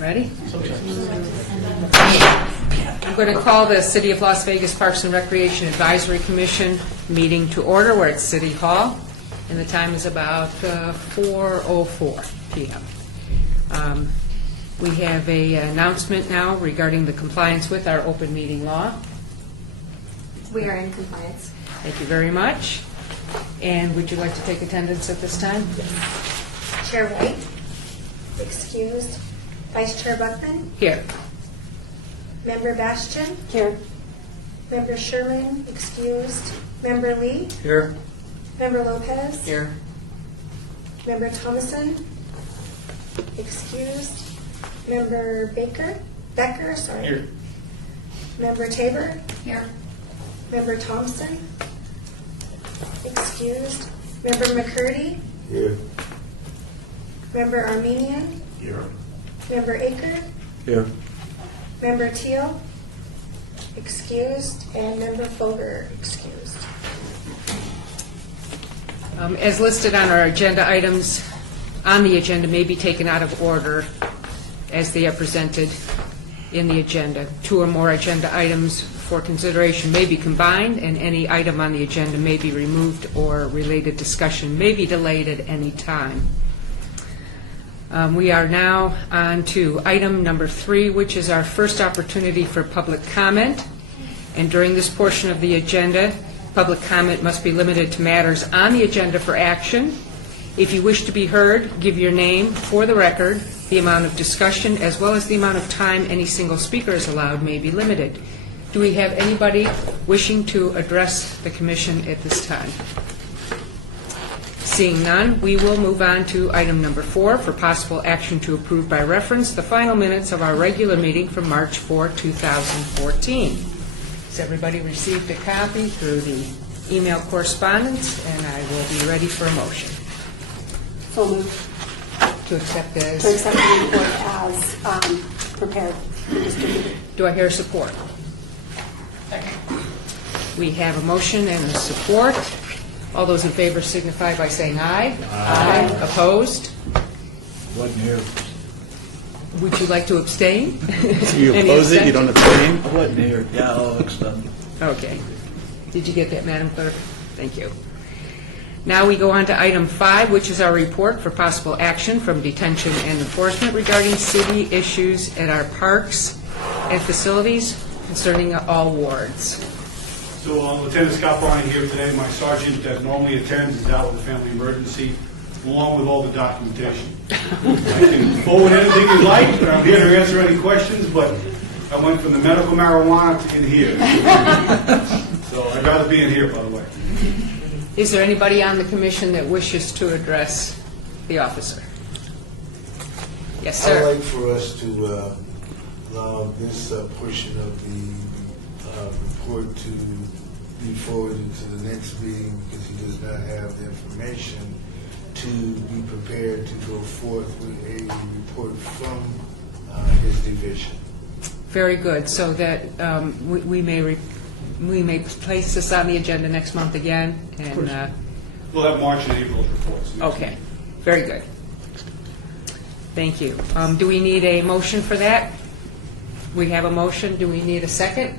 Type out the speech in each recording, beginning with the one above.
Ready? I'm going to call the City of Las Vegas Parks and Recreation Advisory Commission meeting to order. We're at City Hall, and the time is about 4:04 p.m. We have an announcement now regarding the compliance with our open meeting law. We are in compliance. Thank you very much. And would you like to take attendance at this time? Chair White, excused. Vice Chair Buckman, Here. Member Bastian, Here. Member Sherman, excused. Member Lee, Here. Member Lopez, Here. Member Thomason, excused. Member Becker, sorry. Here. Member Tabor, Here. Member Thompson, excused. Member McCurdy, Here. Member Armenian, Here. Member Aker, Here. Member Teal, excused, and Member Foger, excused. As listed on our agenda, items on the agenda may be taken out of order as they are presented in the agenda. Two or more agenda items for consideration may be combined, and any item on the agenda may be removed, or related discussion may be delayed at any time. We are now on to item number 3, which is our first opportunity for public comment. And during this portion of the agenda, public comment must be limited to matters on the agenda for action. If you wish to be heard, give your name for the record. The amount of discussion as well as the amount of time any single speaker is allowed may be limited. Do we have anybody wishing to address the commission at this time? Seeing none, we will move on to item number 4 for possible action to approve by reference the final minutes of our regular meeting from March 4, 2014. Has everybody received a copy through the email correspondence? And I will be ready for a motion. So moved. To accept as... To accept the report as prepared and distributed. Do I hear support? We have a motion and a support. All those in favor signify by saying aye. Aye. Opposed? Wasn't here. Would you like to abstain? You Any oppose it, you don't abstention? abstain? I wasn't here. Yeah, all mixed up. Okay. Did you get that, Madam Clerk? Thank you. Now we go on to item 5, which is our report for possible action from detention and enforcement regarding city issues at our parks and facilities concerning all wards. So Lieutenant Scott Bryan here today. My sergeant that normally attends is out with a family emergency, along with all the documentation. I can forward anything you'd like, but I'm here to answer any questions, but I went from the medical marijuana to in here. So I'd rather be in here, by the way. Is there anybody on the commission that wishes to address the officer? Yes, I'd sir. like for us to allow this portion of the report to be forwarded to the next meeting because he does not have the information to be prepared to go forth with a report from his division. Very good. So that we may place this on the agenda next month again. And We'll have March and April's reports. okay. Very good. Thank you. Do we need a motion for that? We have a motion. Do we need a second?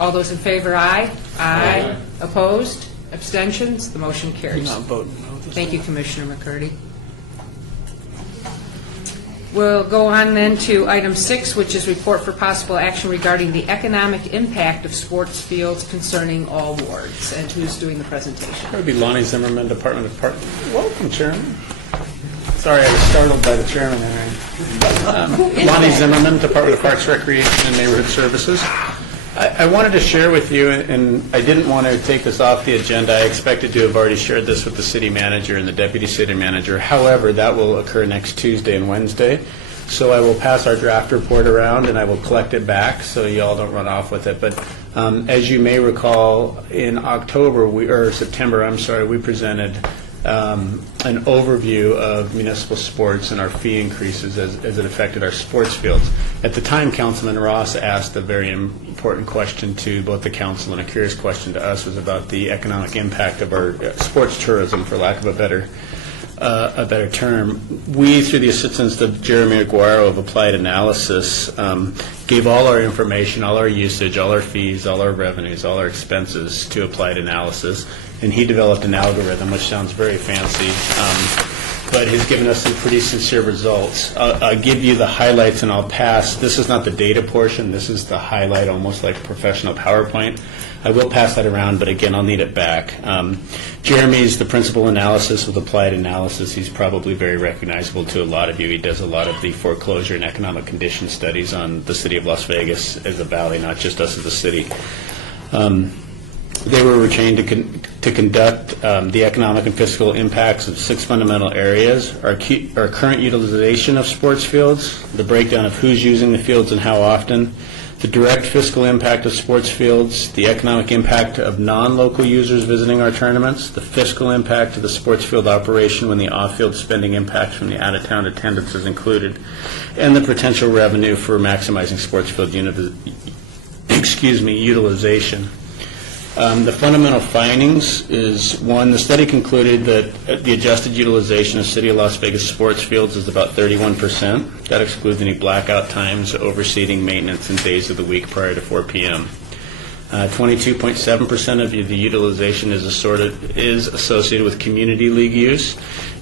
All those in favor, aye. Aye. Opposed? Abstentions? The motion carries. Not voting no this Thank you, Commissioner McCurdy. We'll go on then to item 6, which is report for possible action regarding the economic impact of sports fields concerning all wards. And who's doing the presentation? That would be Lonnie Zimmerman, Department of Park. Welcome, Chairman. Sorry, I was startled by the chairman. Lonnie Zimmerman, Department of Parks, Recreation, and Neighborhood Services. I wanted to share with you, and I didn't want to take this off the agenda. I expected to have already shared this with the city manager and the deputy city manager. However, that will occur next Tuesday and Wednesday. So I will pass our draft report around, and I will collect it back so you all don't run off with it. But as you may recall, in September, we presented an overview of municipal sports and our fee increases as it affected our sports fields. At the time, Councilman Ross asked a very important question to both the council, and a curious question to us was about the economic impact of our sports tourism, for lack of a better a better term, we, through the assistance of Jeremy Aguero of Applied Analysis, gave all our information, all our usage, all our fees, all our revenues, all our expenses to Applied Analysis, and he developed an algorithm, which sounds very fancy, but has given us some pretty sincere results. I'll give you the highlights and I'll pass. This is not the data portion. This is the highlight, almost like a professional PowerPoint. I will pass that around, but again, I'll need it back. Jeremy's the principal analysis with Applied Analysis. He's probably very recognizable to a lot of you. He does a lot of the foreclosure and economic condition studies on the city of Las Vegas as a valley, not just us as a city. They were retained to conduct the economic and fiscal impacts of 6 fundamental areas: our current utilization of sports fields, the breakdown of who's using the fields and how often, the direct fiscal impact of sports fields, the economic impact of non-local users visiting our tournaments, the fiscal impact of the sports field operation when the off-field spending impact from the out-of-town attendance is included, and the potential revenue for maximizing sports field utilization. The fundamental findings is, one, the study concluded that the adjusted utilization of City of Las Vegas sports fields is about 31%. That excludes any blackout times, overseating, maintenance, and days of the week prior to 4 p.m. 22.7% of the utilization is associated with community league use,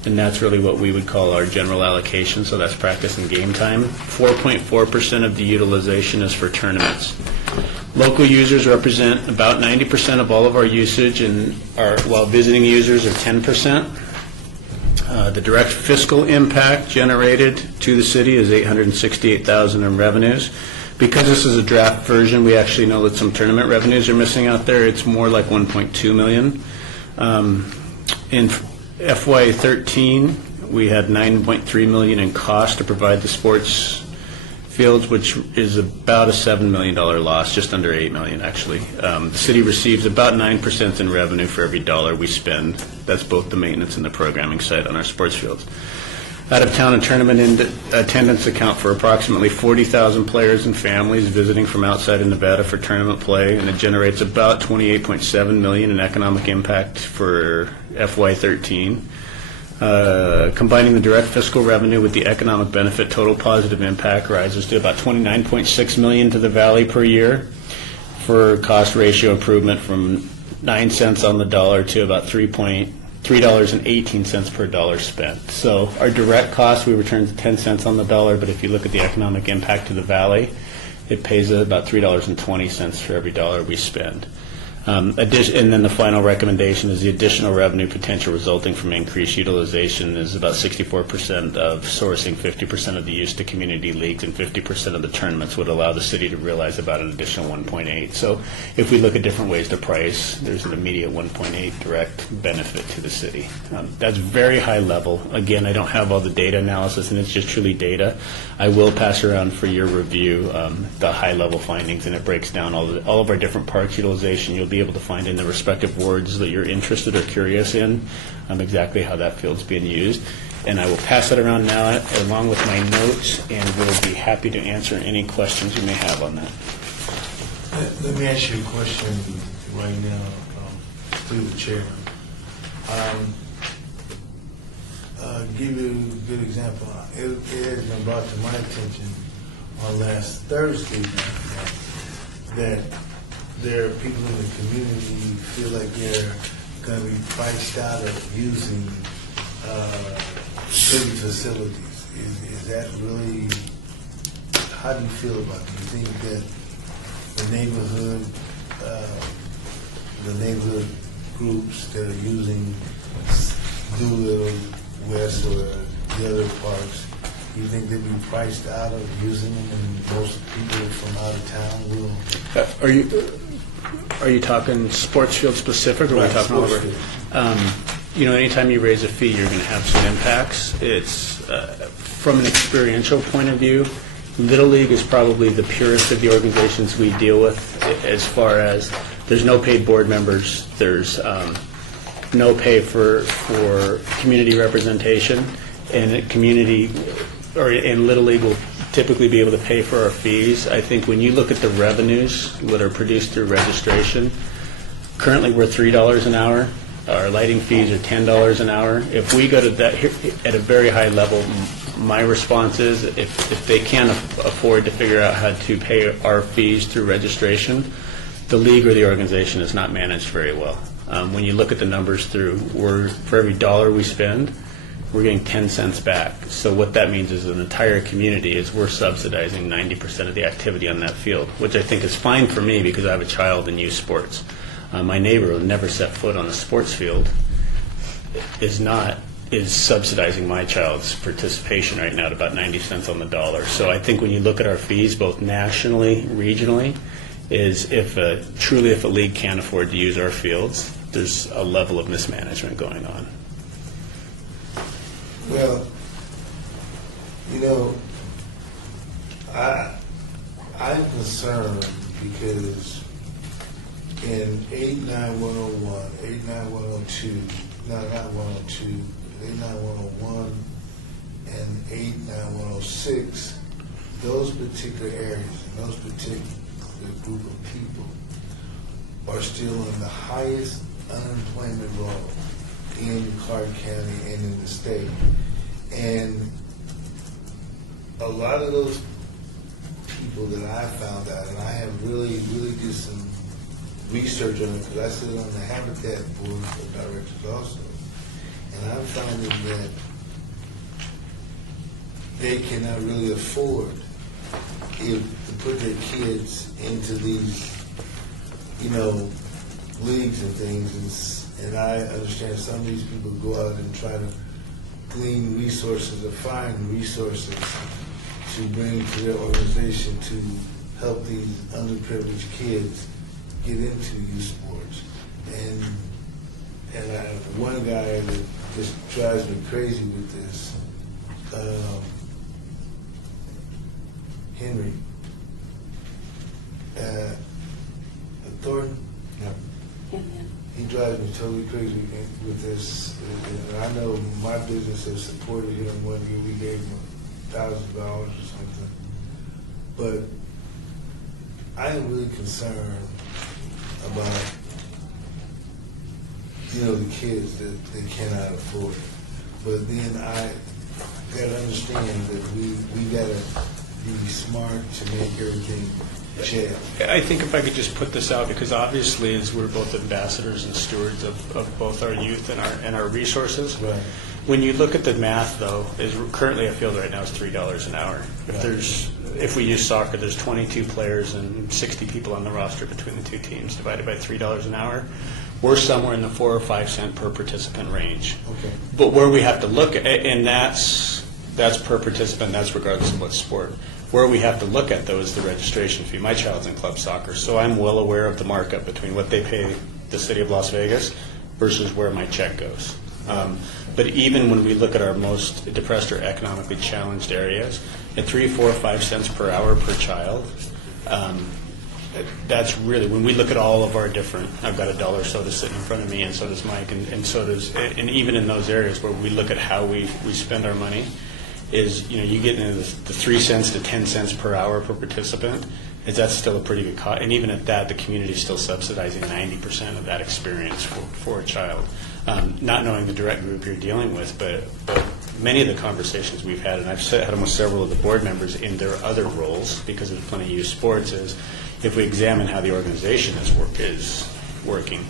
and that's really what we would call our general allocation, so that's practice and game time. 4.4% of the utilization is for tournaments. Local users represent about 90% of all of our usage, while visiting users are 10%. The direct fiscal impact generated to the city is $868,000 in revenues. Because this is a draft version, we actually know that some tournament revenues are missing out there. It's more like $1.2 million. In FY13, we had $9.3 million in cost to provide the sports fields, which is about a $7 million loss, just under $8 million actually. The city receives about 9% in revenue for every dollar we spend. That's both the maintenance and the programming side on our sports fields. Out-of-town and tournament attendance account for approximately 40,000 players and families visiting from outside of Nevada for tournament play, and it generates about $28.7 million in economic impact for FY13. Combining the direct fiscal revenue with the economic benefit, total positive impact rises to about $29.6 million to the valley per year, for cost ratio improvement from 9 cents on the dollar to about $3.18 per dollar spent. So our direct cost, we return to 10 cents on the dollar, but if you look at the economic impact to the valley, it pays about $3.20 for every dollar we spend. And then the final recommendation is the additional revenue potential resulting from increased utilization is about 64% of sourcing, 50% of the use to community leagues, and 50% of the tournaments would allow the city to realize about an additional 1.8. So if we look at different ways to price, there's an immediate 1.8 direct benefit to the city. That's very high level. Again, I don't have all the data analysis, and it's just truly data. I will pass around for your review the high level findings, and it breaks down all of our different parks utilization. You'll be able to find in the respective wards that you're interested or curious in exactly how that field's being used. And I will pass it around now along with my notes, and we'll be happy to answer any questions you may have on that. Let me ask you a question right now through the chairman. Give you a good example. It has been brought to my attention on last Thursday that there are people in the community who feel like they're going to be priced out of using city facilities. Is that really, how do you feel about it? Do you think that the neighborhood groups that are using Doolittle, West, or the other parks, do you think they'd be priced out of using them, and most people from out of town will? Are you talking sports field specific, or are we talking all over? Anytime you raise a fee, you're going to have some impacts. It's from an experiential point of view, Little League is probably the purest of the organizations we deal with, as far as there's no paid board members, there's no pay for community representation, and Little League will typically be able to pay for our fees. I think when you look at the revenues that are produced through registration, currently we're $3 an hour. Our lighting fees are $10 an hour. If we go to that, at a very high level, my response is, if they can't afford to figure out how to pay our fees through registration, the league or the organization is not managed very well. When you look at the numbers for every dollar we spend, we're getting 10 cents back. So what that means is an entire community is we're subsidizing 90% of the activity on that field, which I think is fine for me because I have a child in youth sports. My neighbor who never set foot on a sports field is subsidizing my child's participation right now at about 90 cents on the dollar. So I think when you look at our fees, both nationally, regionally, is if a league can't afford to use our fields, there's a level of mismanagement going on. Well, I'm concerned because in 89101, 89102, not 102, 89101, and 89106, those particular areas and those particular group of people are still in the highest unemployment role in Clark County and in the state. And a lot of those people that I found out, and I have really did some research on it because I sit on the Habitat Board of Directors also, and I'm finding that they cannot really afford to put their kids into these, leagues and things. And I understand some of these people go out and try to glean resources or find resources to bring to their organization to help these underprivileged kids get into youth sports. And one guy that just drives me crazy with this, Henry Thornton. He drives me totally crazy with this. And I know my business has supported him. One year we gave him $1,000 or something. But I am really concerned about, the kids that they cannot afford. But then I got to understand that we got to be smart to make everything check. I think if I could just put this out, because obviously as we're both ambassadors and stewards of both our youth and our resources, Right. When you look at the math, though, is currently a field right now is $3 an hour. If we use soccer, there's 22 players and 60 people on the roster between the two teams, divided by $3 an hour. We're somewhere in the 4 or 5 cent per participant range. Okay. But where we have to look at, and that's per participant, that's regardless of what sport. Where we have to look at, though, is the registration fee. My child's in club soccer, so I'm well aware of the markup between what they pay the city of Las Vegas versus where my check goes. But even when we look at our most depressed or economically challenged areas, at 3, 4, 5 cents per hour per child, that's really, when we look at all of our different, I've got a dollar soda sitting in front of me, and so does Mike, and even in those areas where we look at how we spend our money, is, you get into the 3 cents to 10 cents per hour per participant, that's still a pretty good cost. And even at that, the community is still subsidizing 90% of that experience for a child. Not knowing the direct group you're dealing with, but many of the conversations we've had, and I've had almost several of the board members in their other roles, because there's plenty of youth sports, is if we examine how the organization is working,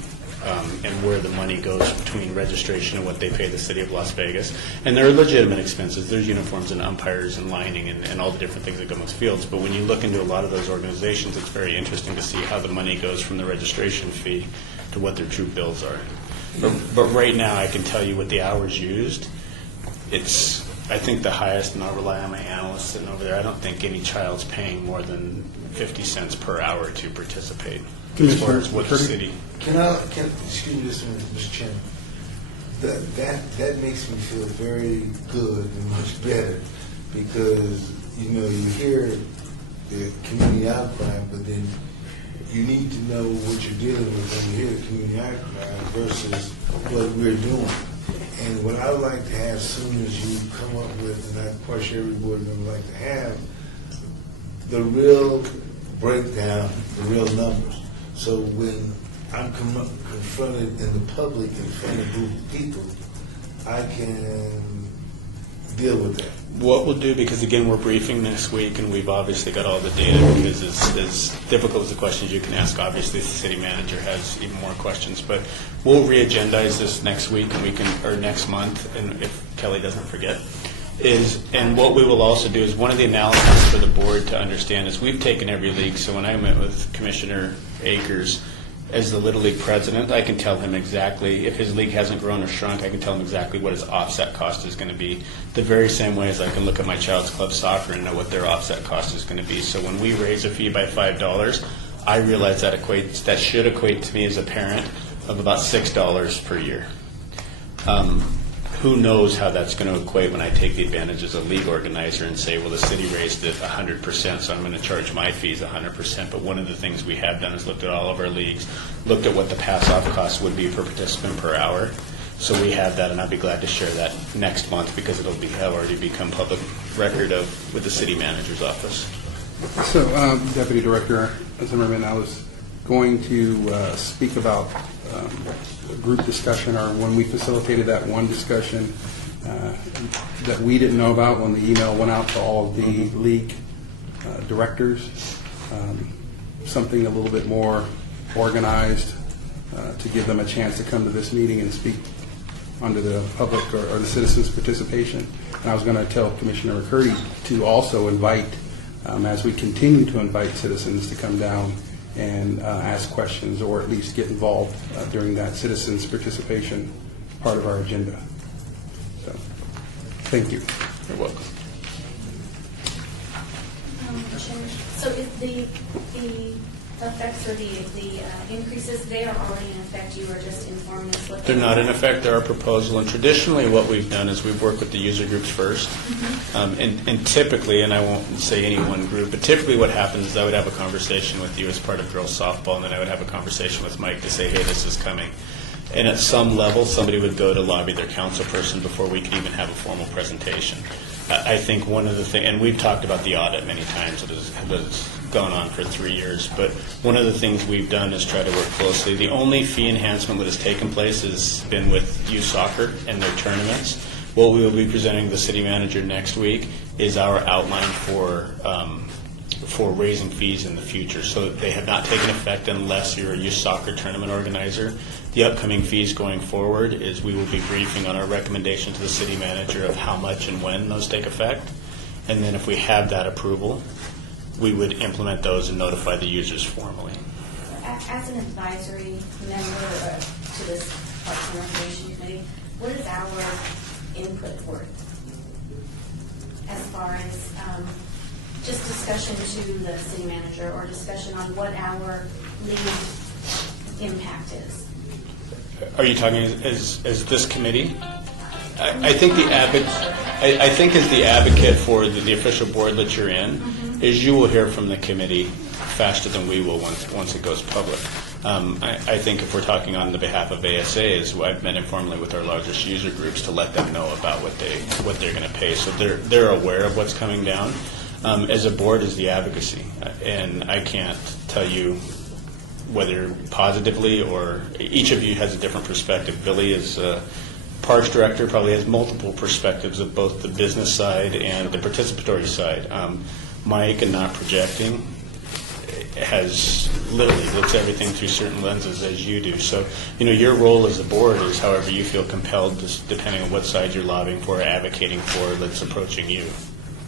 and where the money goes between registration and what they pay the city of Las Vegas. And there are legitimate expenses. There's uniforms and umpires and lining and all the different things that go in those fields. But when you look into a lot of those organizations, it's very interesting to see how the money goes from the registration fee to what their true bills are. But right now, I can tell you with the hours used, it's, I think, the highest, and I'll rely on my analysts sitting over there. I don't think any child's paying more than 50 cents per hour to participate. As far as what the city. Excuse me just a minute, Mr. Chairman. That makes me feel very good and much better, because you hear the community outcry, but then you need to know what you're dealing with when you hear the community outcry versus what we're doing. And what I would like to have as soon as you come up with, and of course every board member would like to have, the real breakdown, the real numbers. So when I'm in the public, in front of a group of people, I can deal with that. What we'll do, because again, we're briefing next week, and we've obviously got all the data, because as difficult as the questions you can ask, obviously the city manager has even more questions, but we'll re-agendize this next week, and we can, or next month, and if Kelly doesn't forget, and what we will also do is one of the analyses for the board to understand is we've taken every league. So when I met with Commissioner Akers as the Little League president, I can tell him exactly, if his league hasn't grown or shrunk, I can tell him exactly what his offset cost is going to be. The very same way as I can look at my child's club soccer and know what their offset cost is going to be. So when we raise a fee by $5, I realize that should equate to me as a parent of about $6 per year. Who knows how that's going to equate when I take the advantage as a league organizer and say, well, the city raised it 100%, so I'm going to charge my fees 100%. But one of the things we have done is looked at all of our leagues, looked at what the pass-off cost would be per participant per hour. So we have that, and I'll be glad to share that next month because it'll have already become public record with the city manager's office. So, Deputy Director Zimmerman, I was going to speak about group discussion, or when we facilitated that one discussion that we didn't know about when the email went out to all of the league directors, something a little bit more organized to give them a chance to come to this meeting and speak under the public or the citizens' participation. And I was going to tell Commissioner McCurdy to also invite, as we continue to invite citizens to come down and ask questions, or at least get involved during that citizens' participation part of our agenda. So, thank you. You're welcome. So is the effects or the increases, they are already in effect, you are just informing us what They're not in effect. They're our proposal. And traditionally what we've done is we've worked with the user groups first. And typically, and I won't say any one group, but typically what happens is I would have a conversation with you as part of girls softball, and then I would have a conversation with Mike to say, hey, this is coming. And at some level, somebody would go to lobby their council person before we could even have a formal presentation. I think one of the things, and we've talked about the audit many times, it has gone on for 3 years, but one of the things we've done is try to work closely. The only fee enhancement that has taken place has been with youth soccer and their tournaments. What we will be presenting the city manager next week is our outline for raising fees in the future. So they have not taken effect unless you're a youth soccer tournament organizer. The upcoming fees going forward is we will be briefing on our recommendation to the city manager of how much and when those take effect. And then if we have that approval, we would implement those and notify the users formally. As an advisory member to this Parks and Recreation Committee, what is our input worth as far as just discussion to the city manager or discussion on what our lead impact is? Are you talking as this committee? I think I think as the advocate for the official board that you're in, is you will hear from the committee faster than we will once it goes public. I think if we're talking on the behalf of ASA, I've met informally with our largest user groups to let them know about what they're going to pay, so they're aware of what's coming down. As a board is the advocacy, and I can't tell you whether positively, or each of you has a different perspective. Billy is Parks Director, probably has multiple perspectives of both the business side and the participatory side. Mike, and not projecting, has literally looks at everything through certain lenses as you do. So, your role as a board is however you feel compelled, just depending on what side you're lobbying for or advocating for that's approaching you.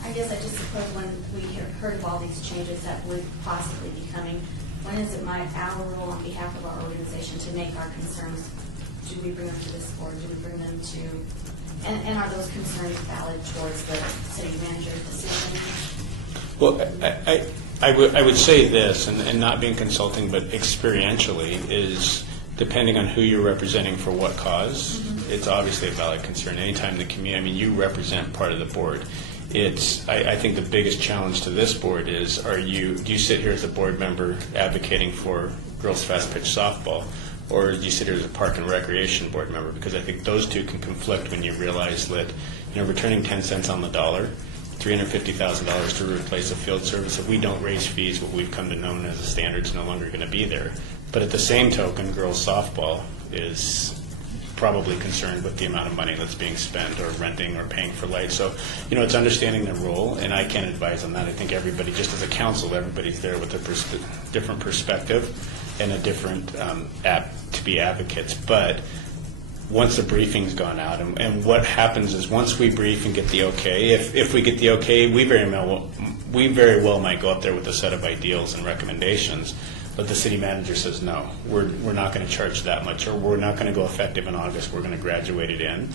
I guess I just suppose when we heard of all these changes that would possibly be coming, when is it our role on behalf of our organization to make our concerns? Do we bring them to this board? Do we bring them to, and are those concerns valid towards the city manager's decision? Well, I would say this, and not being consulting, but experientially, is depending on who you're representing for what cause, it's obviously a valid concern. Anytime the community, you represent part of the board. I think the biggest challenge to this board is, do you sit here as a board member advocating for girls fast pitch softball, or do you sit here as a park and recreation board member? Because I think those two can conflict when you realize that, returning 10 cents on the dollar, $350,000 to replace a field service. If we don't raise fees, what we've come to know as a standard is no longer going to be there. But at the same token, girls softball is probably concerned with the amount of money that's being spent or renting or paying for lights. So, it's understanding their role, and I can't advise on that. I think everybody, just as a council, everybody's there with a different perspective and a different to be advocates. But once the briefing's gone out, and what happens is once we brief and get the okay, if we get the okay, we very well might go up there with a set of ideals and recommendations. But the city manager says, no, we're not going to charge that much, or we're not going to go effective in August, we're going to graduate it in.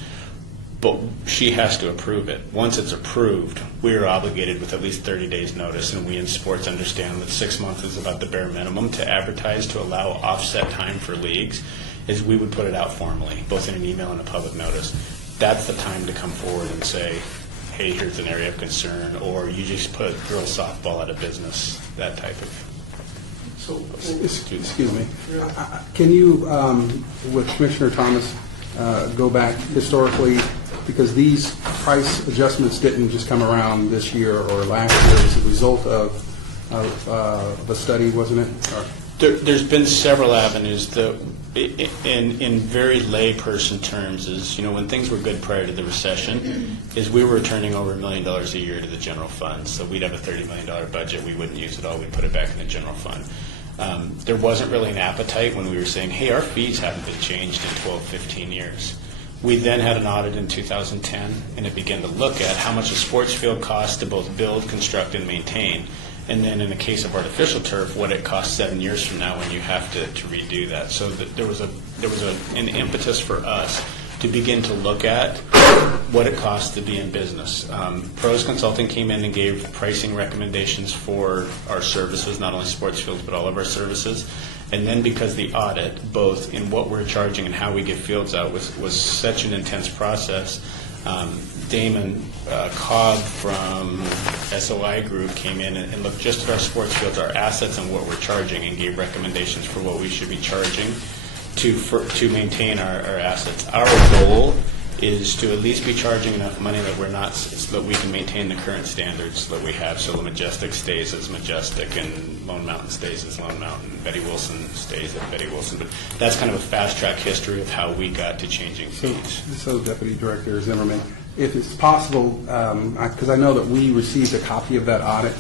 But she has to approve it. Once it's approved, we're obligated with at least 30 days notice, and we in sports understand that 6 months is about the bare minimum to advertise to allow offset time for leagues, is we would put it out formally, both in an email and a public notice. That's the time to come forward and say, hey, here's an area of concern, or you just put girls softball out of business, that type of. So, excuse me. Can you, with Commissioner Thomas, go back historically, because these price adjustments didn't just come around this year or last year as a result of a study, wasn't it? Or? There's been several avenues. In very layperson terms, is when things were good prior to the recession, is we were turning over $1 million a year to the general fund. So we'd have a $30 million budget. We wouldn't use it all. We'd put it back in the general fund. There wasn't really an appetite when we were saying, hey, our fees haven't been changed in 12, 15 years. We then had an audit in 2010, and it began to look at how much a sports field costs to both build, construct, and maintain. And then in the case of artificial turf, what it costs 7 years from now when you have to redo that. So there was an impetus for us to begin to look at what it costs to be in business. Pros Consulting came in and gave pricing recommendations for our services, not only sports fields, but all of our services. And then because the audit, both in what we're charging and how we get fields out, was such an intense process, Damon Cobb from SOI Group came in and looked just at our sports fields, our assets, and what we're charging, and gave recommendations for what we should be charging to maintain our assets. Our goal is to at least be charging enough money that we're not, so that we can maintain the current standards that we have. So the Majestic stays as Majestic, and Lone Mountain stays as Lone Mountain, Betty Wilson stays as Betty Wilson. But that's kind of a fast track history of how we got to changing fees. So Deputy Director Zimmerman, if it's possible, because I know that we received a copy of that audit,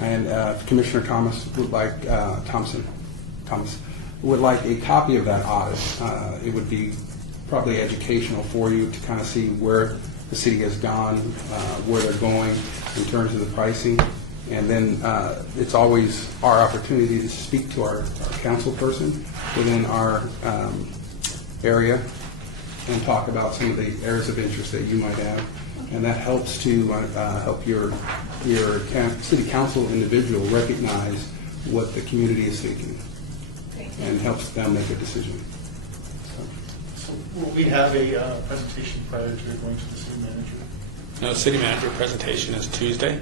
and Commissioner Thomas would like Thomas would like a copy of that audit. It would be probably educational for you to kind of see where the city has gone, where they're going in terms of the pricing. And then it's always our opportunity to speak to our council person within our area and talk about some of the areas of interest that you might have. And that helps to help your city council individual recognize what the community is seeking and helps them make a decision. So will we have a presentation prior to going to the city manager? No, the city manager presentation is Tuesday.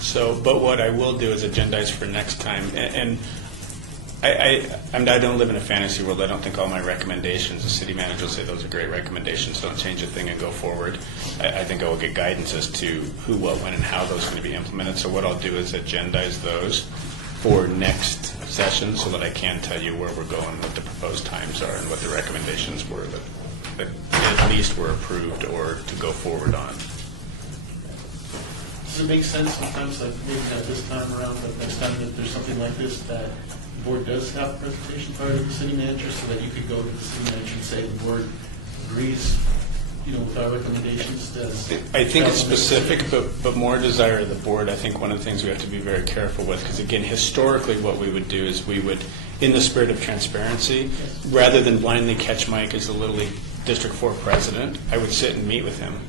So, but what I will do is agendize for next time. And I don't live in a fantasy world. I don't think all my recommendations, the city manager will say those are great recommendations, don't change a thing and go forward. I think I will get guidance as to who, what, when, and how those are going to be implemented. So what I'll do is agendize those for next session so that I can tell you where we're going, what the proposed times are, and what the recommendations were that at least were approved or to go forward on. Does it make sense sometimes that maybe not this time around, but next time that there's something like this, that the board does have a presentation prior to the city manager so that you could go to the city manager and say the board agrees, with our recommendations? I think it's specific, but more desire of the board. I think one of the things we have to be very careful with, because again, historically what we would do is we would, in the spirit of transparency, rather than blindly catch Mike as the Little League District 4 president, I would sit and meet with him.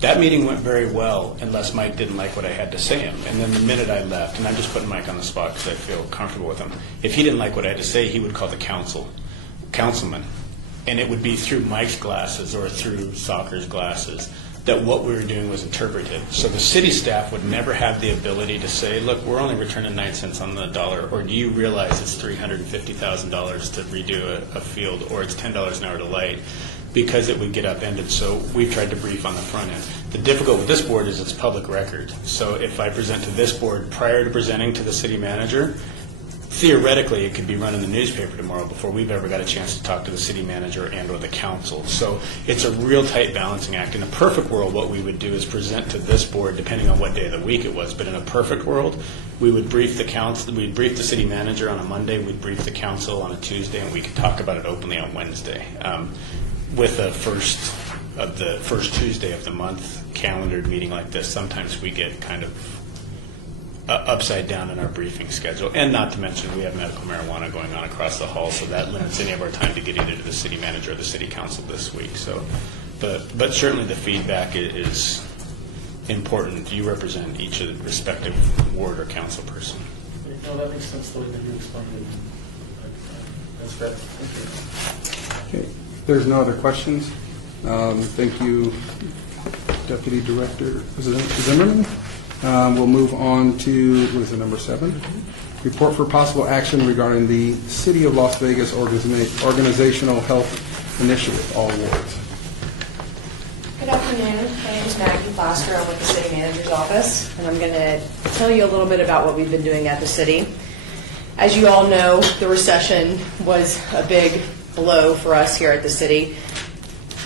That meeting went very well unless Mike didn't like what I had to say him. And then the minute I left, and I'm just putting Mike on the spot because I feel comfortable with him, if he didn't like what I had to say, he would call the councilman. And it would be through Mike's glasses or through Soccer's glasses that what we were doing was interpreted. So the city staff would never have the ability to say, look, we're only returning 9 cents on the dollar, or do you realize it's $350,000 to redo a field, or it's $10 an hour to light, because it would get upended. So we've tried to brief on the front end. The difficult with this board is it's public record. So if I present to this board prior to presenting to the city manager, theoretically, it could be run in the newspaper tomorrow before we've ever got a chance to talk to the city manager and or the council. So it's a real tight balancing act. In a perfect world, what we would do is present to this board, depending on what day of the week it was. But in a perfect world, we would brief the council, we'd brief the city manager on a Monday, we'd brief the council on a Tuesday, and we could talk about it openly on Wednesday. With the first Tuesday of the month calendared meeting like this, sometimes we get kind of upside down in our briefing schedule, and not to mention we have medical marijuana going on across the hall, so that limits any of our time to get either to the city manager or the city council this week. So, but certainly the feedback is important. You represent each of the respective ward or council person. No, that makes sense the way that you explained it. That's fair. Thank you. Okay. If there's no other questions, thank you, Deputy Director Zimmerman. We'll move on to, what is it, number 7? Report for possible action regarding the City of Las Vegas Organizational Health Initiative, all wards. Good afternoon. My name is Maggie Foster. I'm with the City Manager's Office, and I'm going to tell you a little bit about what we've been doing at the city. As you all know, the recession was a big blow for us here at the city.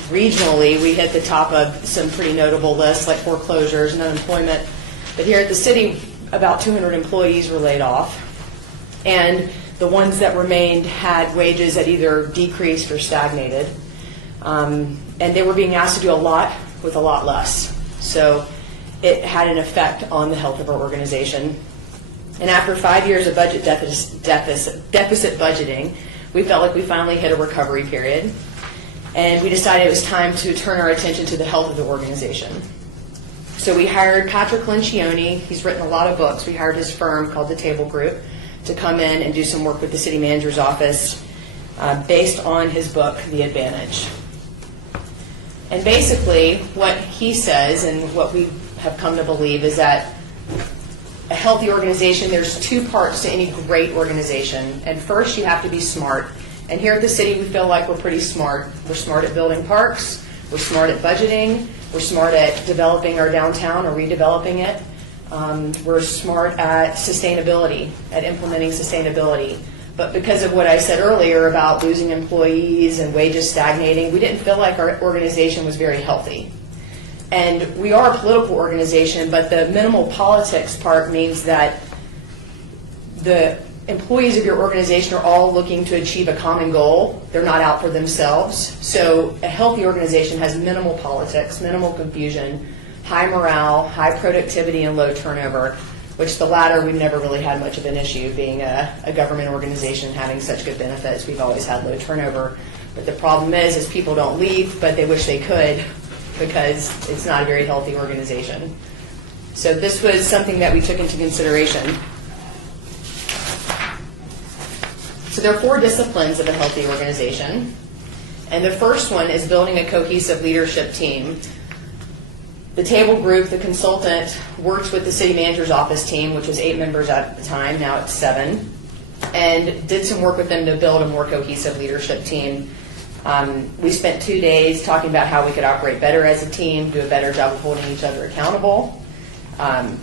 Regionally, we hit the top of some pretty notable lists like foreclosures and unemployment. But here at the city, about 200 employees were laid off. And the ones that remained had wages that either decreased or stagnated. And they were being asked to do a lot with a lot less. So it had an effect on the health of our organization. And after 5 years of budget deficit budgeting, we felt like we finally hit a recovery period. And we decided it was time to turn our attention to the health of the organization. So we hired Patrick Lencioni. He's written a lot of books. We hired his firm called The Table Group to come in and do some work with the City Manager's Office based on his book, The Advantage. And basically what he says and what we have come to believe is that a healthy organization, there's 2 parts to any great organization. And first, you have to be smart. And here at the city, we feel like we're pretty smart. We're smart at building parks. We're smart at budgeting. We're smart at developing our downtown or redeveloping it. We're smart at sustainability, at implementing sustainability. But because of what I said earlier about losing employees and wages stagnating, we didn't feel like our organization was very healthy. And we are a political organization, but the minimal politics part means that the employees of your organization are all looking to achieve a common goal. They're not out for themselves. So a healthy organization has minimal politics, minimal confusion, high morale, high productivity, and low turnover, which the latter we've never really had much of an issue. Being a government organization having such good benefits, we've always had low turnover. But the problem is people don't leave, but they wish they could because it's not a very healthy organization. So this was something that we took into consideration. So there are 4 disciplines of a healthy organization. And the first one is building a cohesive leadership team. The Table Group, the consultant, worked with the City Manager's Office team, which was 8 members at the time, now it's 7, and did some work with them to build a more cohesive leadership team. We spent 2 days talking about how we could operate better as a team, do a better job of holding each other accountable,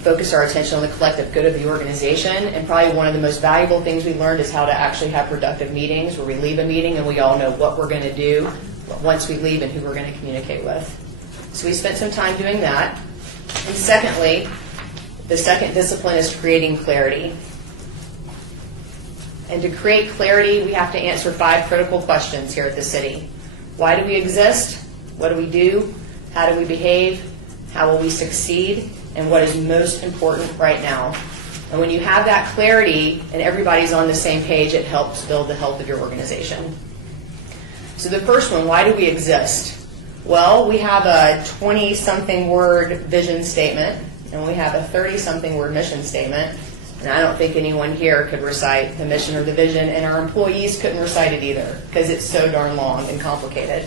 focus our attention on the collective good of the organization, and probably one of the most valuable things we learned is how to actually have productive meetings where we leave a meeting and we all know what we're going to do once we leave and who we're going to communicate with. So we spent some time doing that. And secondly, the second discipline is creating clarity. And to create clarity, we have to answer 5 critical questions here at the city. Why do we exist? What do we do? How do we behave? How will we succeed? And what is most important right now? And when you have that clarity and everybody's on the same page, it helps build the health of your organization. So the first one, why do we exist? Well, we have a 20-something word vision statement, and we have a 30-something word mission statement. And I don't think anyone here could recite the mission or the vision, and our employees couldn't recite it either because it's so darn long and complicated.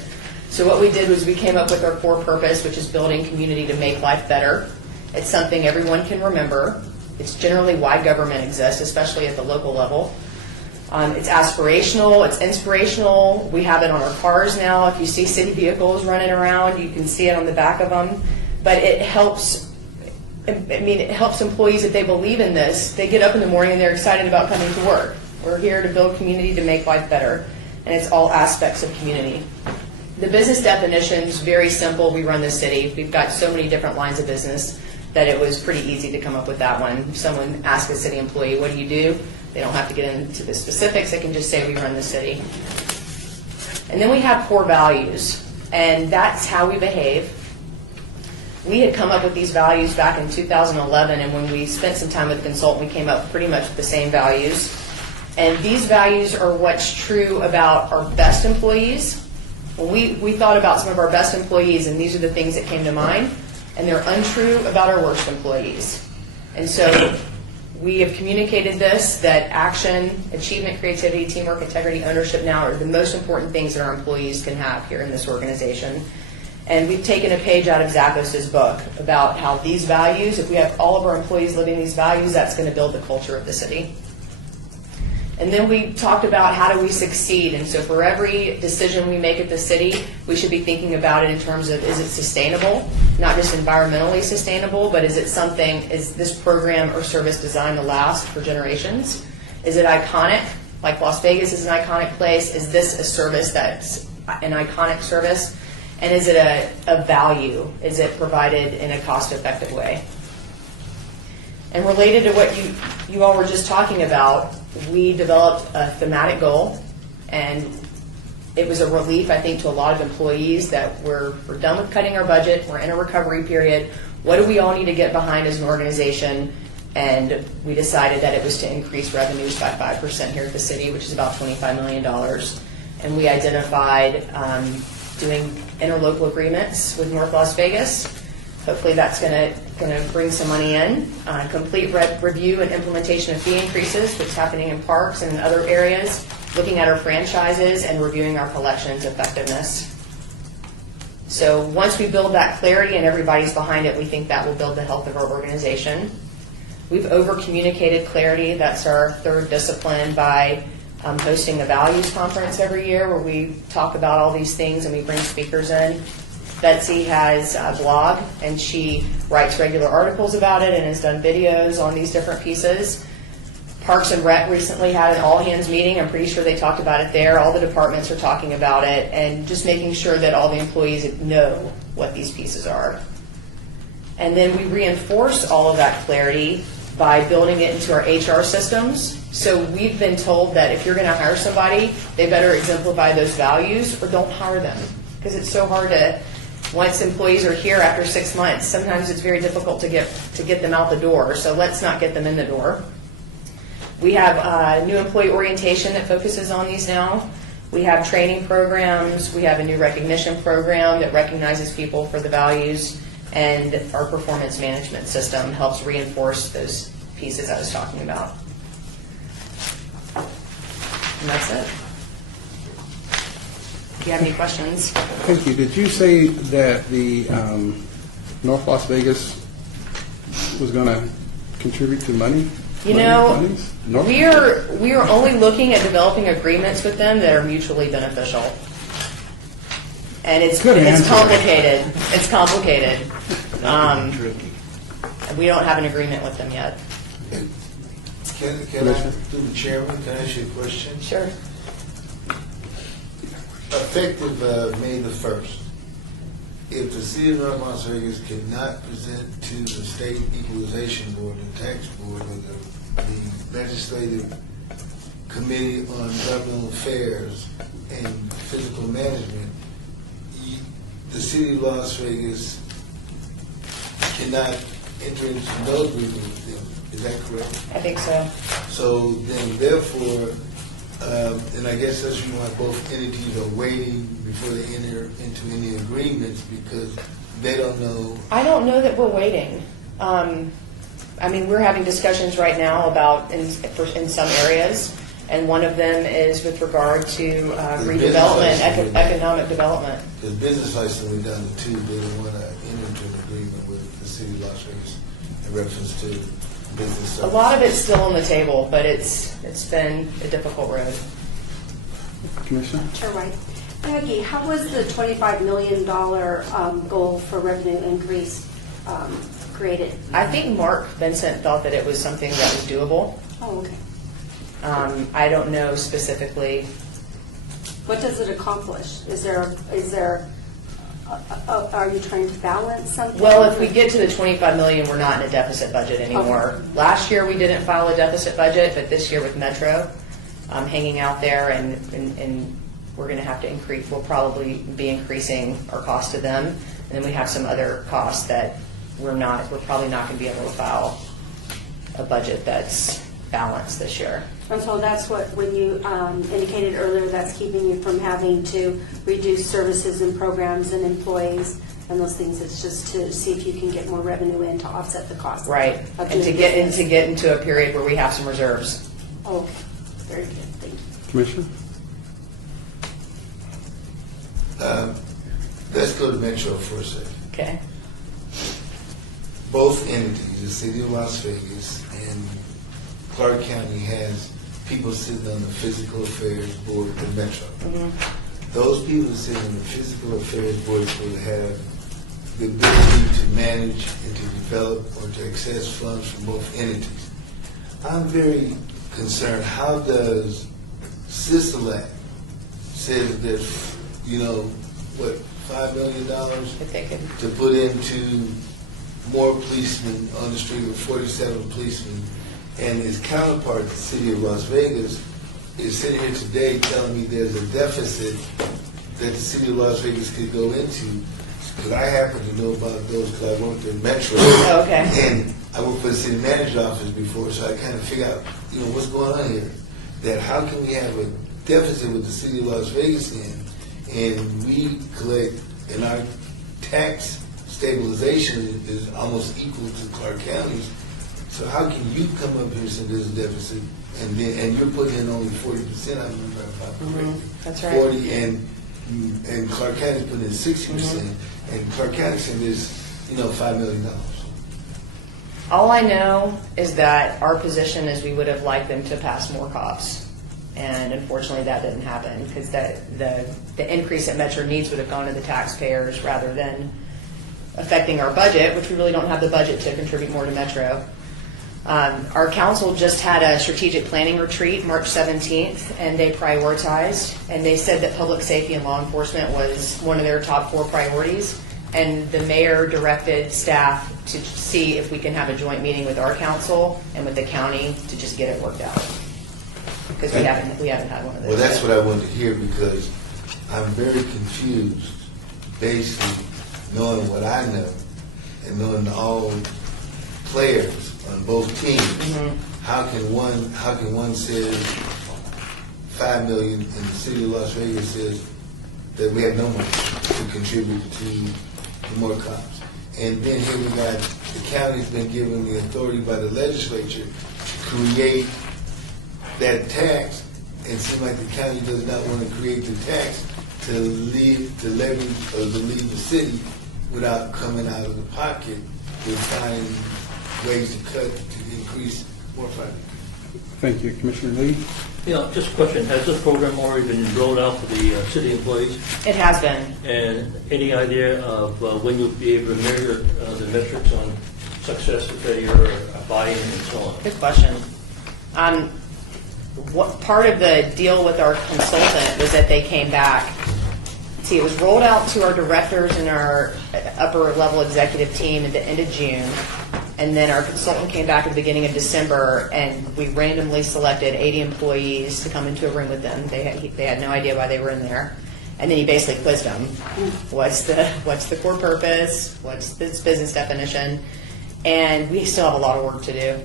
So what we did was we came up with our core purpose, which is building community to make life better. It's something everyone can remember. It's generally why government exists, especially at the local level. It's aspirational, it's inspirational. We have it on our cars now. If you see city vehicles running around, you can see it on the back of them. But it helps, it helps employees if they believe in this. They get up in the morning and they're excited about coming to work. We're here to build community to make life better, and it's all aspects of community. The business definition is very simple. We run the city. We've got so many different lines of business that it was pretty easy to come up with that one. If someone asks a city employee, what do you do? They don't have to get into the specifics. They can just say, we run the city. And then we have core values, and that's how we behave. We had come up with these values back in 2011, and when we spent some time with a consultant, we came up pretty much with the same values. And these values are what's true about our best employees. When we thought about some of our best employees, and these are the things that came to mind, and they're untrue about our worst employees. And so we have communicated this, that action, achievement, creativity, teamwork, integrity, ownership now are the most important things that our employees can have here in this organization. And we've taken a page out of Zappos' book about how these values, if we have all of our employees living these values, that's going to build the culture of the city. And then we talked about how do we succeed. And so for every decision we make at the city, we should be thinking about it in terms of, is it sustainable? Not just environmentally sustainable, but is it something, is this program or service designed to last for generations? Is it iconic? Like Las Vegas is an iconic place. Is this a service that's an iconic service? And is it a value? Is it provided in a cost-effective way? And related to what you all were just talking about, we developed a thematic goal, and it was a relief, I think, to a lot of employees that we're done with cutting our budget, we're in a recovery period, what do we all need to get behind as an organization? And we decided that it was to increase revenues by 5% here at the city, which is about $25 million. And we identified doing interlocal agreements with North Las Vegas. Hopefully that's going to bring some money in. Complete review and implementation of fee increases, that's happening in parks and in other areas. Looking at our franchises and reviewing our collections effectiveness. So once we build that clarity and everybody's behind it, we think that will build the health of our organization. We've over-communicated clarity. That's our third discipline by hosting a values conference every year where we talk about all these things and we bring speakers in. Betsy has a blog, and she writes regular articles about it and has done videos on these different pieces. Parks and Rec recently had an all-hands meeting. I'm pretty sure they talked about it there. All the departments are talking about it, and just making sure that all the employees know what these pieces are. And then we reinforce all of that clarity by building it into our HR systems. So we've been told that if you're going to hire somebody, they better exemplify those values or don't hire them. Because it's so hard to, once employees are here after 6 months, sometimes it's very difficult to get them out the door. So let's not get them in the door. We have new employee orientation that focuses on these now. We have training programs. We have a new recognition program that recognizes people for the values. And our performance management system helps reinforce those pieces I was talking about. And that's it. If you have any questions. Thank you. Did you say that the North Las Vegas was going to contribute to money? You know, we are only looking at developing agreements with them that are mutually beneficial. And it's complicated. It's complicated. We don't have an agreement with them yet. Can I, through the chairman, can I ask you a question? Sure. Effective May the 1st, if the city of North Las Vegas cannot present to the state equalization board, the tax board, or the legislative committee on governmental affairs and physical management, the city of Las Vegas cannot enter into no agreement with them. Is that correct? I think so. So then, therefore, and I guess that's why both entities are waiting before they enter into any agreements because they don't know. I don't know that we're waiting. I mean, we're having discussions right now about in some areas, and one of them is with regard to redevelopment, economic development. Because business license went down to 2, but they want to enter into an agreement with the city of Las Vegas in reference to business. A lot of it's still on the table, but it's been a difficult road. Commissioner? Chair White. Maggie, how was the $25 million goal for revenue increase created? I think Mark Vincent thought that it was something that was doable. Oh, okay. I don't know specifically. What does it accomplish? Are you trying to balance something? Well, if we get to the 25 million, we're not in a deficit budget anymore. Okay. Last year, we didn't file a deficit budget, but this year with Metro hanging out there, and we're going to have to increase, we'll probably be increasing our cost to them. And then we have some other costs that we're probably not going to be able to file a budget that's balanced this year. And so that's what, when you indicated earlier, that's keeping you from having to reduce services and programs and employees and those things. It's just to see if you can get more revenue in to offset the cost. Right, of and to doing get business. into a period where we have some reserves. Okay, very good, thank you. Commissioner? Let's go to Metro for a second. Okay. Both entities, the city of Las Vegas and Clark County, has people sitting on the physical affairs board at Metro. Those people sitting on the physical affairs board will have the ability to manage and to develop or to access funds from both entities. I'm very concerned, how does Sisolak says that, $5 million If they could. to put into more policemen on the street with 47 policemen, and his counterpart, the city of Las Vegas, is sitting here today telling me there's a deficit that the city of Las Vegas could go into, because I happen to know about those because I worked at Metro. Oh, okay. And I worked for the city manager's office before, so I kind of figure out, what's going on here. That how can we have a deficit with the city of Las Vegas and we collect, and our tax stabilization is almost equal to Clark County's. So how can you come up here and say there's a deficit, and you're putting in only 40%? I remember if I'm correct. That's right. 40, and Clark County's putting in 60%, and Clark County saying there's $5 million. All I know is that our position is we would have liked them to pass more cops. And unfortunately, that didn't happen because the increase that Metro needs would have gone to the taxpayers rather than affecting our budget, which we really don't have the budget to contribute more to Metro. Our council just had a strategic planning retreat March 17th, and they prioritized, and they said that public safety and law enforcement was one of their top 4 priorities. And the mayor directed staff to see if we can have a joint meeting with our council and with the county to just get it worked out. Because we haven't had one of those. Well, that's yet. what I wanted to hear, because I'm very confused, basically, knowing what I know and knowing all players on both teams. How can one say $5 million and the city of Las Vegas says that we have no money to contribute to more cops? And then here we got the county's been given the authority by the legislature to create that tax, and it seems like the county does not want to create the tax to levy or to leave the city without coming out of the pocket to find ways to cut to increase more funding. Thank you. Commissioner Lee? Yeah, just a question. Has this program already been rolled out for the city employees? It has been. And any idea of when you'll be able to measure the metrics on success, failure, buy-in, and so on? Good question. What part of the deal with our consultant was that they came back. See, it was rolled out to our directors and our upper level executive team at the end of June, and then our consultant came back at the beginning of December, and we randomly selected 80 employees to come into a room with them. They had no idea why they were in there, and then he basically quizzed them. What's the core purpose? What's this business definition? And we still have a lot of work to do.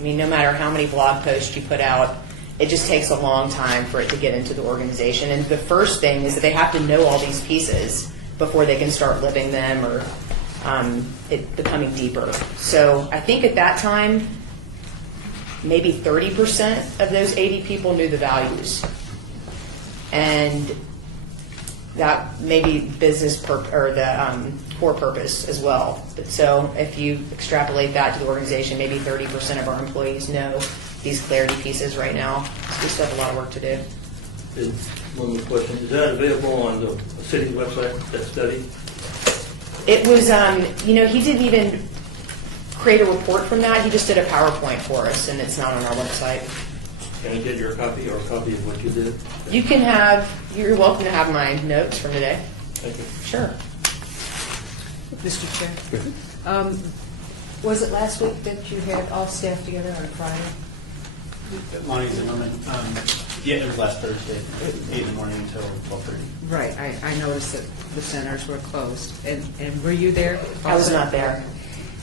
I mean, no matter how many blog posts you put out, it just takes a long time for it to get into the organization. And the first thing is that they have to know all these pieces before they can start living them or it becoming deeper. So I think at that time, maybe 30% of those 80 people knew the values. And that may be business or the core purpose as well. But so if you extrapolate that to the organization, maybe 30% of our employees know these clarity pieces right now. So we still have a lot of work to do. And one more question. Is that available on the city's website, that study? It was, he didn't even create a report from that. He just did a PowerPoint for us, and it's not on our website. Can I get your copy or a copy of what you did? You can have, you're welcome to have my notes from today. Thank you. Sure. Mr. Chair, was it last week that you had all staff together on Friday? Lonnie Zimmerman, yeah, it was last Thursday, 8 in the morning until 12:30. Right, I noticed that the centers were closed. And were you there? I was also? not there.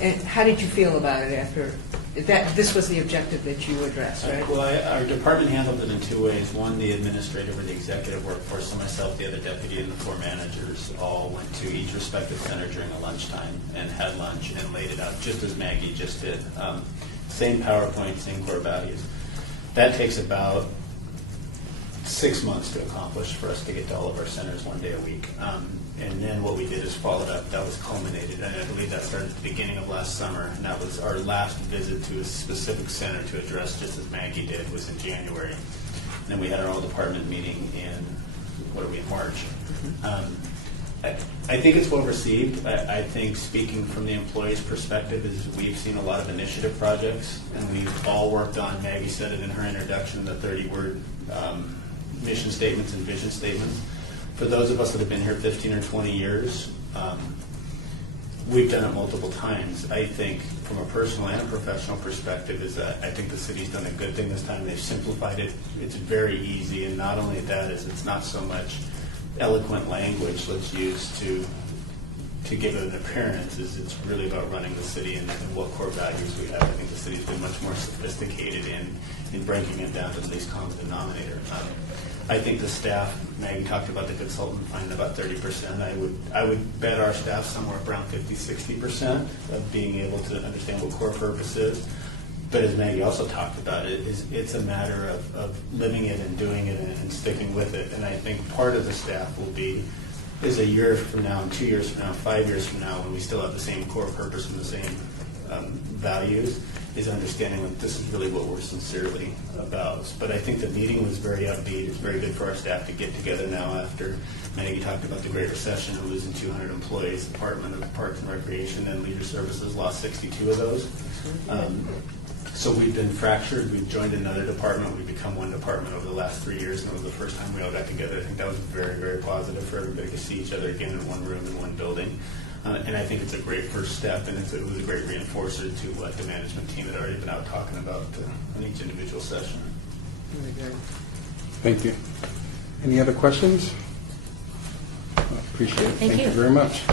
And how did you feel about it after, this was the objective that you addressed, right? Well, our department handled it in two ways. One, the administrative or the executive workforce, so myself, the other deputy, and the 4 managers all went to each respective center during a lunchtime and had lunch and laid it out, just as Maggie just did. Same PowerPoint, same core values. That takes about 6 months to accomplish for us to get to all of our centers 1 day a week. And then what we did is followed up. That was culminated, and I believe that started at the beginning of last summer. And that was our last visit to a specific center to address, just as Maggie did, was in January. And then we had our all department meeting in March. I think it's well received. I think, speaking from the employee's perspective, is we've seen a lot of initiative projects, and we've all worked on, Maggie said it in her introduction, the 30-word mission statements and vision statements. For those of us that have been here 15 or 20 years, we've done it multiple times. I think from a personal and a professional perspective is that I think the city's done a good thing this time. They've simplified it. It's very easy, and not only that is it's not so much eloquent language let's use to give it an appearance. It's really about running the city and what core values we have. I think the city's been much more sophisticated in breaking it down to the least common denominator. I think the staff, Maggie talked about the consultant finding about 30%. I would bet our staff somewhere around 50-60% of being able to understand what core purpose is. But as Maggie also talked about, it's a matter of living it and doing it and sticking with it. And I think part of the staff will be is a year from now, and 2 years from now, 5 years from now, when we still have the same core purpose and the same values, is understanding that this is really what we're sincerely about. But I think the meeting was very upbeat. It's very good for our staff to get together now after Maggie talked about the Great Recession and losing 200 employees. The Department of Parks and Recreation and Leisure Services lost 62 of those. So we've been fractured. We've joined another department. We've become one department over the last 3 years, and it was the first time we all got together. I think that was very, very positive for everybody to see each other again in one room in one building. And I think it's a great first step, and it was a great reinforcer to what the management team had already been out talking about on each individual session. Really good. Thank you. Any other questions? I appreciate it. Thank you very much.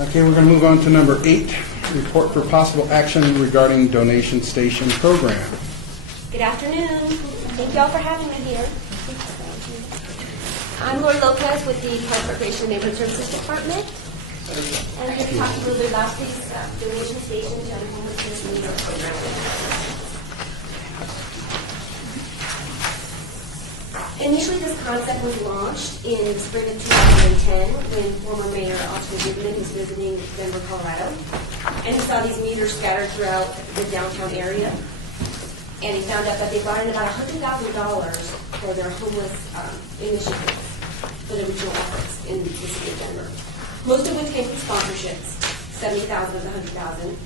Okay, we're going to move on to number 8, report for possible action regarding donation station program. Good afternoon. Thank you all for having me here. I'm Laura Lopez with the Park Recreation Neighborhood Services Department. And I'm going to talk a little bit about these donation stations and homelessness and needs program. Initially, this concept was launched in the spring of 2010 when former Mayor Oscar Goodman was visiting Denver, Colorado. And he saw these meters scattered throughout the downtown area. And he found out that they brought in about $100,000 for their homeless initiatives, for the regional efforts in the city of Denver. Most of which came from sponsorships, $70,000 of the $100,000,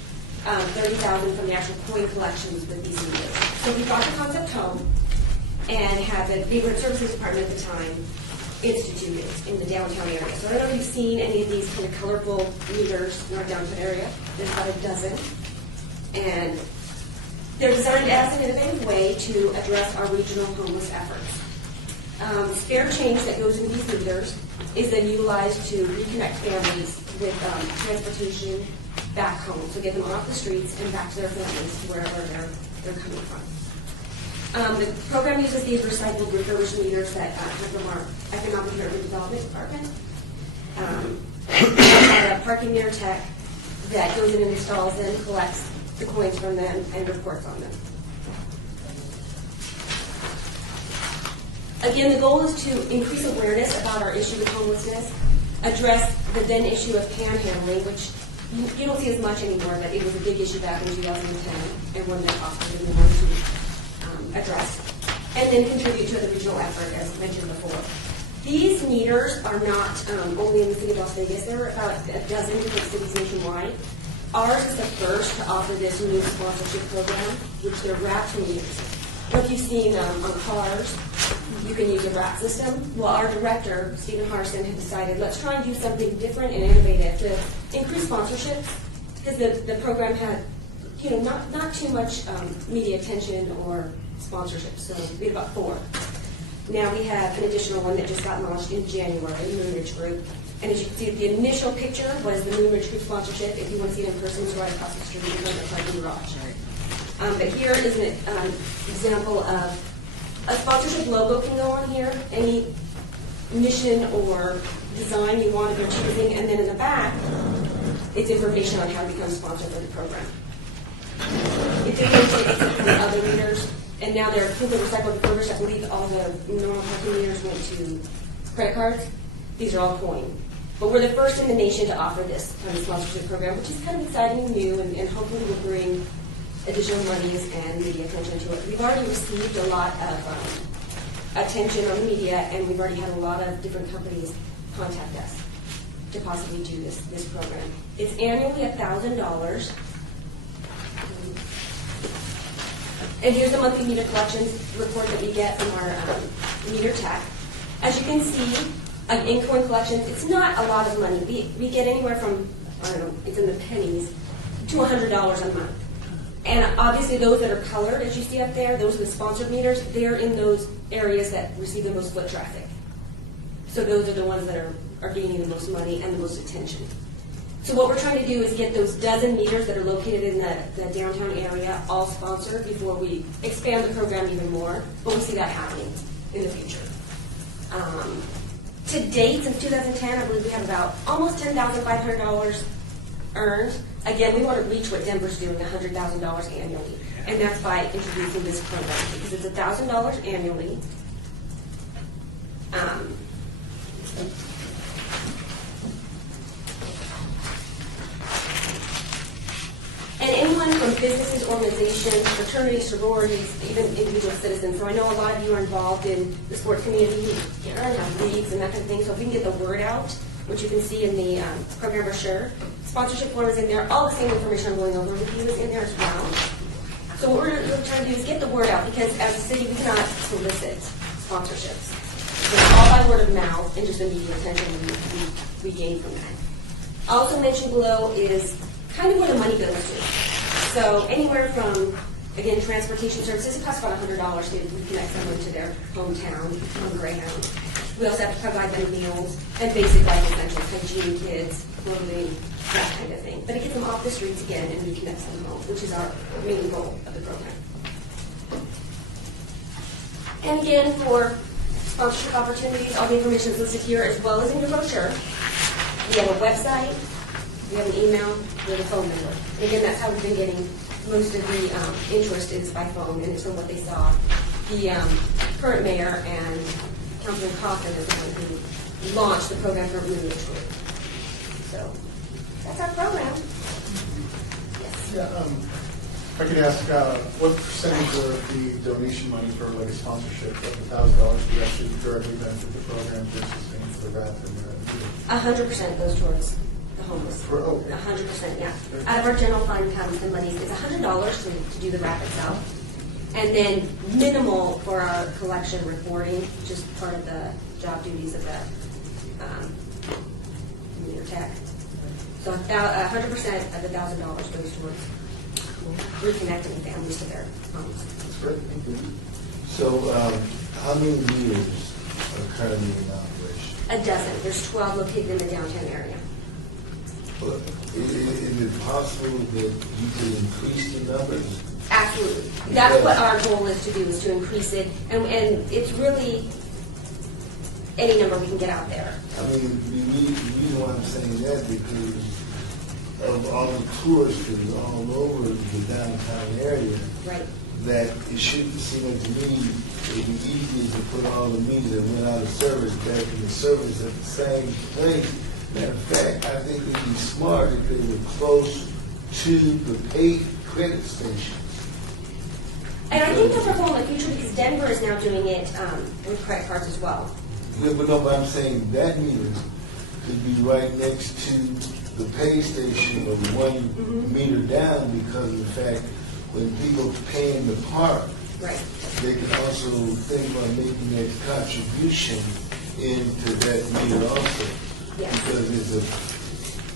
$30,000 from the actual coin collections with these meters. So we brought the concept home and had the Neighborhood Services Department at the time institute it in the downtown area. So I don't know if you've seen any of these kind of colorful meters in our downtown area. There's about a dozen. And they're designed as an innovative way to address our regional homeless efforts. Spare change that goes into these meters is then utilized to reconnect families with transportation back home, so get them off the streets and back to their families, wherever they're coming from. The program uses these recycled refurbished meters that come from our Economic and Urban Development Department. A parking meter tech that goes in and installs them, collects the coins from them, and reports on them. Again, the goal is to increase awareness about our issue with homelessness, address the then issue of panhandling, which you don't see as much anymore, but it was a big issue back in 2010, and one that Oscar didn't want to address, and then contribute to the regional effort, as mentioned before. These meters are not only in the city of Las Vegas. There are about a dozen different cities nationwide. Ours is the first to offer this new sponsorship program, which they're wrapped meters. What you've seen on cars, you can use a wrap system. Well, our director, Stephen Harson, had decided, let's try and do something different and innovative to increase sponsorships, because the program had, not too much media attention or sponsorship, so we had about 4. Now we have an additional one that just got launched in January, Moon Ridge Group. And as you can see, the initial picture was the Moon Ridge Group sponsorship. If you want to see it in person, it's right across the street in the parking garage. But here is an example of a sponsorship logo can go on here, any mission or design you want of your choosing, and then in the back, it's information on how to become a sponsor for the program. It did rotate from the other meters, and now they're completely recycled refurbished. I believe all the normal parking meters went to credit cards. These are all coin. But we're the first in the nation to offer this kind of sponsorship program, which is kind of exciting and new, and hopefully will bring additional monies and media attention to it. We've already received a lot of attention on the media, and we've already had a lot of different companies contact us to possibly do this program. It's annually $1,000. And here's the monthly meter collections report that we get from our meter tech. As you can see, in coin collections, it's not a lot of money. We get anywhere from, I don't know, it's in the pennies, to $100 a month. And obviously those that are colored, as you see up there, those are the sponsored meters. They're in those areas that receive the most foot traffic. So those are the ones that are gaining the most money and the most attention. So what we're trying to do is get those dozen meters that are located in the downtown area all sponsored before we expand the program even more. But we see that happening in the future. To date, since 2010, I believe we have about almost $10,500 earned. Again, we want to reach what Denver's doing, $100,000 annually. And that's by introducing this program, because it's $1,000 annually. And anyone from businesses, organizations, fraternities, sororities, even individual citizens. So I know a lot of you are involved in the sports community, leagues and that kind of thing. So if we can get the word out, which you can see in the program brochure, sponsorship form is in there. All the same information I'm going over with you is in there as well. So what we're trying to do is get the word out, because as a city, we cannot solicit sponsorships. It's all by word of mouth and just the media attention we gain from that. Also mentioned below is kind of where the money goes to. So anywhere from, again, transportation services, it costs about $100 to connect someone to their hometown on Greyhound. We also have to provide them meals and basic life essentials, hygiene, kids, clothing, that kind of thing. But it gets them off the streets again and reconnects them home, which is our main goal of the program. And again, for sponsorship opportunities, all the information is listed here as well as in the brochure. We have a website, we have an email, we have a phone number. And again, that's how we've been getting most of the interest is by phone, and it's from what they saw. The current mayor and Councilman Cochran is the one who launched the program for Moon Ridge Group. So that's our program. Yes. Yeah, if I could ask, what percentage of the donation money for like a sponsorship of $1,000 would actually directly benefit the program versus paying for the wrap and the 100% goes towards the homeless. 100%, yeah. Out of our general fund comes the money. It's $100 to do the wrap itself. And then minimal for our collection reporting, just part of the job duties of the meter tech. So 100% of the $1,000 goes towards reconnecting families to their homes. That's great, thank you. So how many meters are currently in operation? A dozen. There's 12 located in the downtown area. Well, is it possible that you could increase the numbers? Absolutely. That's what our goal is to do, is to increase it. And it's really any number we can get out there. I mean, the reason why I'm saying that because of all the tourists that are all over the downtown area, right? That it shouldn't seem like to me it'd be easy to put all the meters that went out of service back into service at the same place. Matter of fact, I think it'd be smart if they were close to the paid credit stations. And I think that's our goal in the future, because Denver is now doing it with credit cards as well. Yeah, but no, but I'm saying that meter could be right next to the pay station of one meter down because of the fact when people pay in the park, Right. they can also think about making that contribution into that meter also. Yes. Because it's a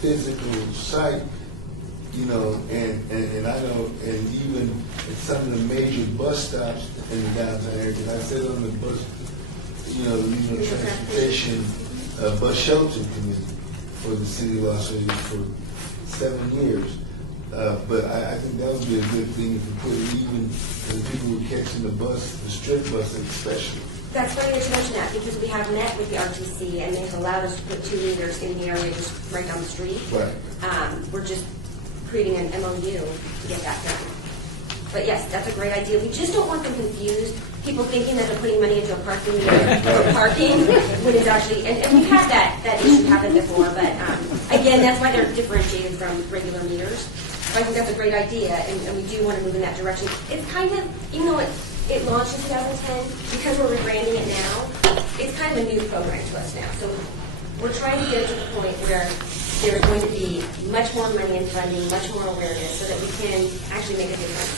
physical site, you know, and I know, and even at some of the major bus stops in the downtown area, because I sit on the bus, transportation, bus shelter committee for the city of Los Angeles for 7 years. But I think that would be a good thing if you put it even for the people who are catching the bus, the strip bus especially. That's funny that you mention that, because we have met with the RTC, and they've allowed us to put 2 meters in the area just right down the street. Right. We're just creating an MOU to get that done. But yes, that's a great idea. We just don't want them confused, people thinking that they're putting money into a parking meter for parking, when it's actually, and we've had that issue happen before, but again, that's why they're differentiated from regular meters. But I think that's a great idea, and we do want to move in that direction. It's kind of, even though it launched in 2010, because we're rebranding it now, it's kind of a new program to us now. So we're trying to get it to the point where there's going to be much more money in funding, much more awareness, so that we can actually make a difference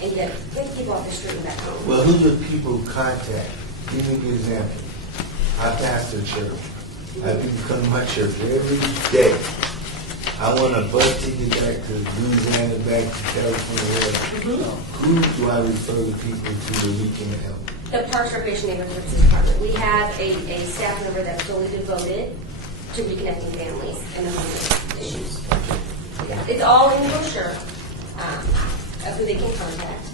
and get people off the street and back home. Well, who do people contact? Give me an example. I pastor a church. I have people come to my church every day. I want a bus ticket back to Louisiana, back to California. Who do I refer the people to that we can help? The Parks, Recreation, Neighborhood Services Department. We have a staff member that's solely devoted to reconnecting families and the homeless issues. Yeah, it's all in the brochure of who they can contact.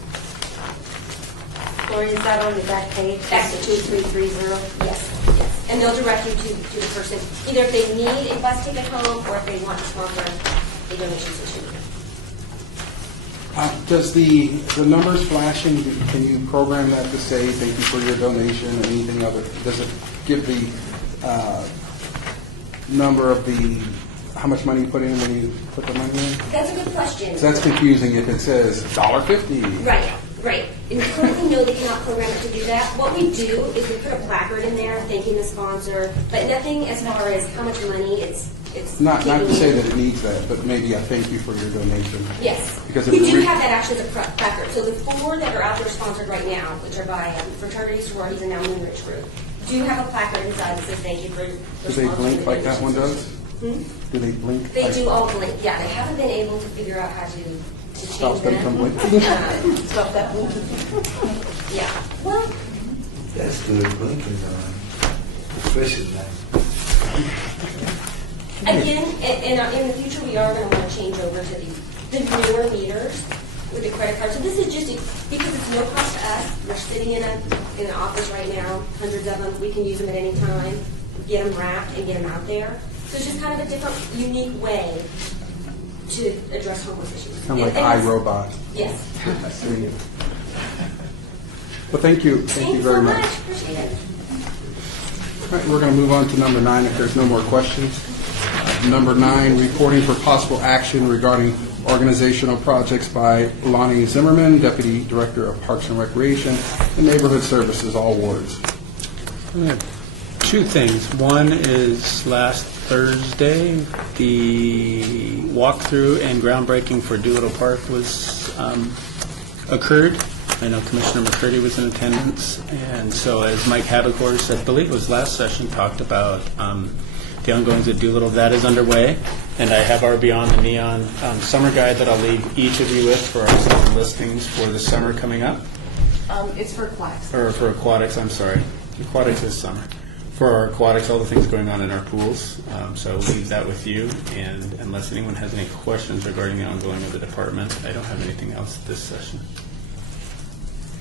Or is that on the back page? That's the 2330. Yes, yes. And they'll direct you to the person, either if they need a bus ticket home or if they want to sponsor a donation session. Does the numbers flashing, can you program that to say thank you for your donation or anything other? Does it give the number of how much money you put in when you put the money in? That's a good question. So that's confusing if it says $1.50. Right, right. And currently, no, they cannot program it to do that. What we do is we put a placard in there thanking the sponsor, but nothing as far as how much money it's Not to giving say you. that it needs that, but maybe a thank you for your donation. Yes. Because if We the do re- have that actually as a placard. So the 4 that are out there sponsored right now, which are by fraternities, sororities, and now Moonridge Group, do have a placard inside that says thank you for Do they sponsoring blink the like that one donation does? session. Do they blink? They like- do all blink, yeah. They haven't been able to figure out how to change Stop them from blinking? Stop that blinking. Yeah. Well, That's good blinking especially now. again, in the future, we are going to want to change over to the newer meters with the credit card. So this is just because it's no cost to us. We're sitting in an office right now, hundreds of them. We can use them at any time, get them wrapped, and get them out there. So it's just kind of a different, unique way to address homeless issues. Kind of like And it's- iRobot. Yes. I see. Well, thank you. Thank you very so much. Appreciate it. All right, we're going to move on to number 9 if there's no more questions. Number 9, reporting for possible action regarding organizational projects by Lonnie Zimmerman, Deputy Director of Parks and Recreation and Neighborhood Services, all wards. Two things. One is last Thursday, the walkthrough and groundbreaking for Doolittle Park was occurred. I know Commissioner McCurdy was in attendance, and so as Mike Habicors, I believe it was last session, talked about the ongoings at Doolittle, that is underway, and I have our Beyond the Neon summer guide that I'll leave each of you with for our summer listings for the summer coming up. It's for aquatics. Or for aquatics, I'm sorry. Aquatics is summer. For our aquatics, all the things going on in our pools. So I'll leave that with you, and unless anyone has any questions regarding the ongoing of the department, I don't have anything else this session.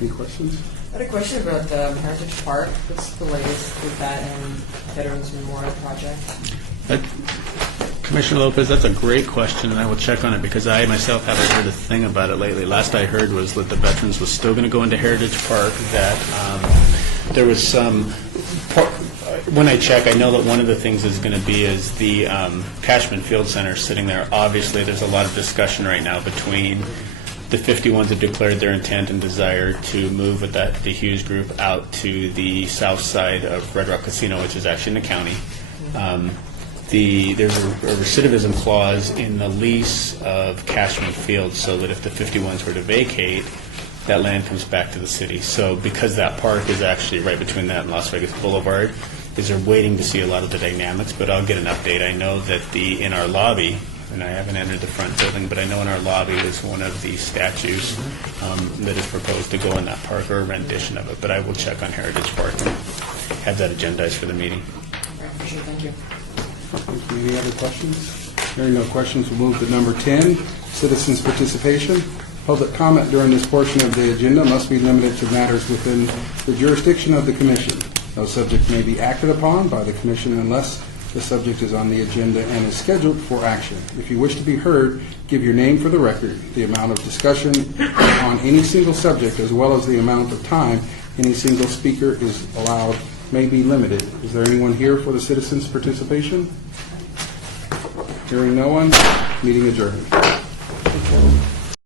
Any questions? I had a question about the Heritage Park. What's the latest with that and Veterans Memorial Project? Commissioner Lopez, that's a great question, and I will check on it because I myself haven't heard a thing about it lately. Last I heard was that the Veterans was still going to go into Heritage Park, that there was some... When I check, I know that one of the things is going to be is the Cashman Field Center sitting there. Obviously, there's a lot of discussion right now between the 51s have declared their intent and desire to move with the Hughes group out to the south side of Red Rock Casino, which is actually in the county. there's a recidivism clause in the lease of Cashman Field, so that if the 51s were to vacate, that land comes back to the city. So because that park is actually right between that and Las Vegas Boulevard, is they're waiting to see a lot of the dynamics, but I'll get an update. I know that in our lobby, and I haven't entered the front building, but I know in our lobby is one of the statues that is proposed to go in that park, or a rendition of it, but I will check on Heritage Park and have that agendized for the meeting. Appreciate it. Thank you. Thank you. Any other questions? Hearing no questions, we'll move to number 10, citizens' participation. Public comment during this portion of the agenda must be limited to matters within the jurisdiction of the commission. No subject may be acted upon by the commission unless the subject is on the agenda and is scheduled for action. If you wish to be heard, give your name for the record. The amount of discussion on any single subject, as well as the amount of time any single speaker is allowed, may be limited. Is there anyone here for the citizens' participation? Hearing no one, meeting adjourned.